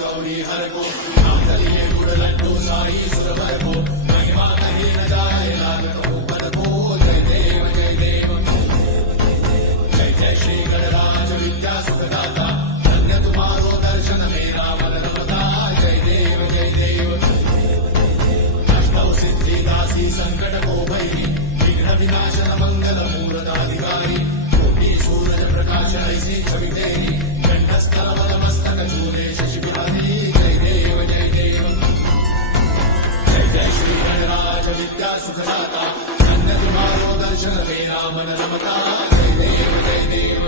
गौरी हर को नाम चलिए गुड़ लड्डू साई सुर भर को महिमा कहीं न जाए लागत ऊपर को जय देव जय देव जय जय श्री गणराज विद्या सुखदाता धन्य तुम्हारो दर्शन मेरा मन रमता जय देव जय देव अष्टौ सिद्धि दासी संकट को भैरी विघ्न विनाशन मंगल मूलदाधिकारी कोटि सूरज प्रकाश ऐसी छवि तेरी कंठस्थल मस्तक झूले शशि बिहारी जय देव जय देव जय जय श्री गणराज विद्या सुखदाता धन्य तुम्हारो दर्शन मेरा मन रमता जय देव जय देव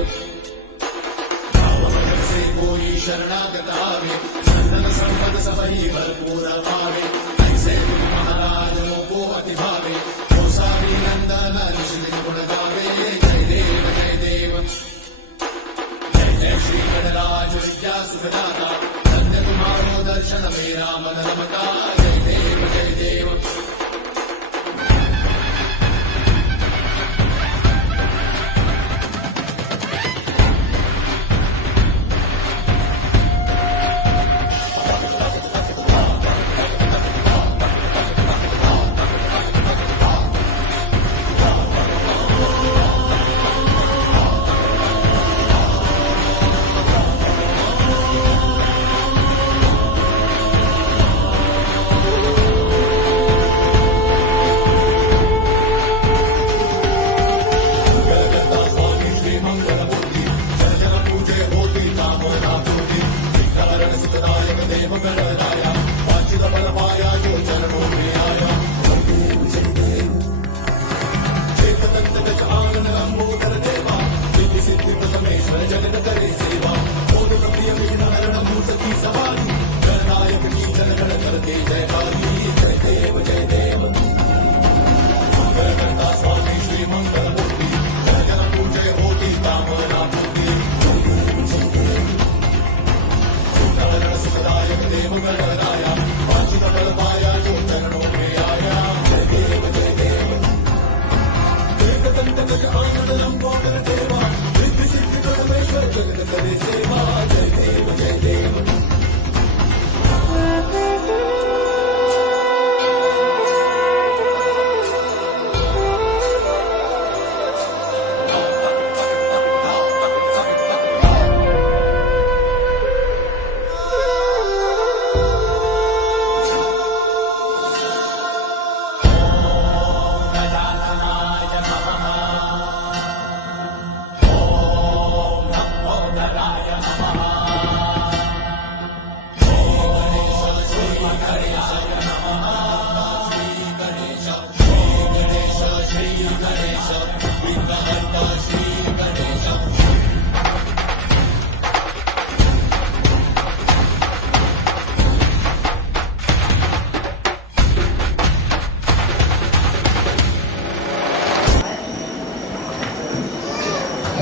भाव से कोई शरणागत आवे संतन संपद सबही भरपूर पावे ऐसे तुम महाराज को अति भावे गोसावी नंदन ऋषि गुण गावे जय देव जय देव जय श्री गणराज विद्या सुखदाता धन्य तुम्हारो दर्शन मेरा मन रमता जय देव जय देव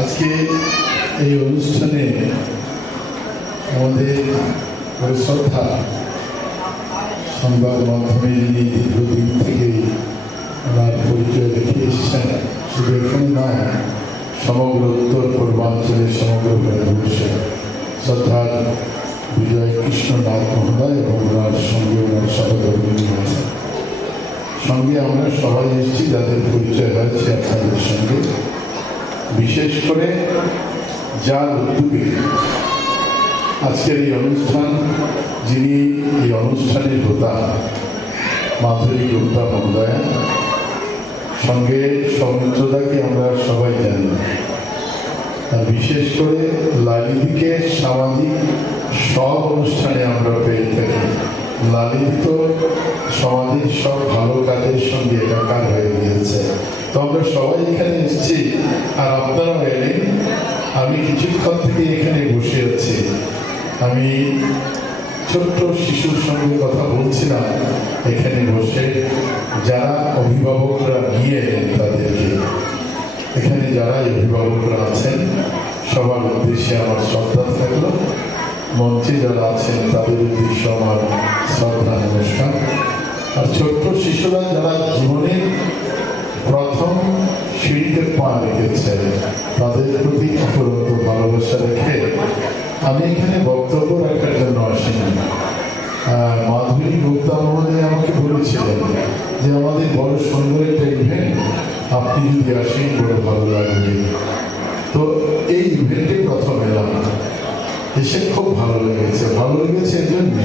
আজকে এই অনুষ্ঠানে আমাদের শ্রদ্ধা সংবাদ মাধ্যমে যিনি দীর্ঘদিন থেকে ওনার পরিচয় রেখে এসেছেন, শুধু এখানে নয় সমগ্র উত্তর পূর্বাঞ্চলের সমগ্র ভারতবর্ষে শ্রদ্ধার বিজয় কৃষ্ণনাথ মহোদয় এবং ওনার সঙ্গে ওনার সহধর্মিনী আছেন। সঙ্গে আমরা সবাই এসেছি যাদের পরিচয় হয়েছে আপনাদের সঙ্গে, বিশেষ করে যার উদ্যোগে আজকের এই অনুষ্ঠান, যিনি এই অনুষ্ঠানের হোতা মাধুরী গুপ্তা মহোদয়া, সঙ্গে সৌমিত্রদাকে আমরা সবাই জানি। আর বিশেষ করে লালিদিকে সামাজিক সব অনুষ্ঠানে আমরা পেয়ে থাকি। লালিত তো সমাজের সব ভালো কাজের সঙ্গে একাকার হয়ে গিয়েছে। তো আমরা সবাই এখানে এসেছি, আর আপনারা এলেন। আমি কিছুক্ষণ থেকে এখানে বসে আছি। আমি ছোট্ট শিশুর সঙ্গে কথা বলছিলাম এখানে বসে, যারা অভিভাবকরা নিয়ে এলেন তাদেরকে। এখানে যারা অভিভাবকরা আছেন সবার উদ্দেশ্যে আমার শ্রদ্ধা থাকলো। মঞ্চে যারা আছেন তাদের উদ্দেশ্যে আমার শ্রদ্ধা নমস্কার। আর ছোট্ট শিশুরা যারা জীবনের প্রথম সিঁড়িতে পা রেখেছে তাদের প্রতি অপরন্ত ভালোবাসা রেখে আমি এখানে বক্তব্য রাখার জন্য আসিনি। যদি আসি বড় ভালো লাগবে। তো এই ইভেন্টে প্রথম এলাম, এসে খুব ভালো লেগেছে। ভালো লেগেছে এই জন্যে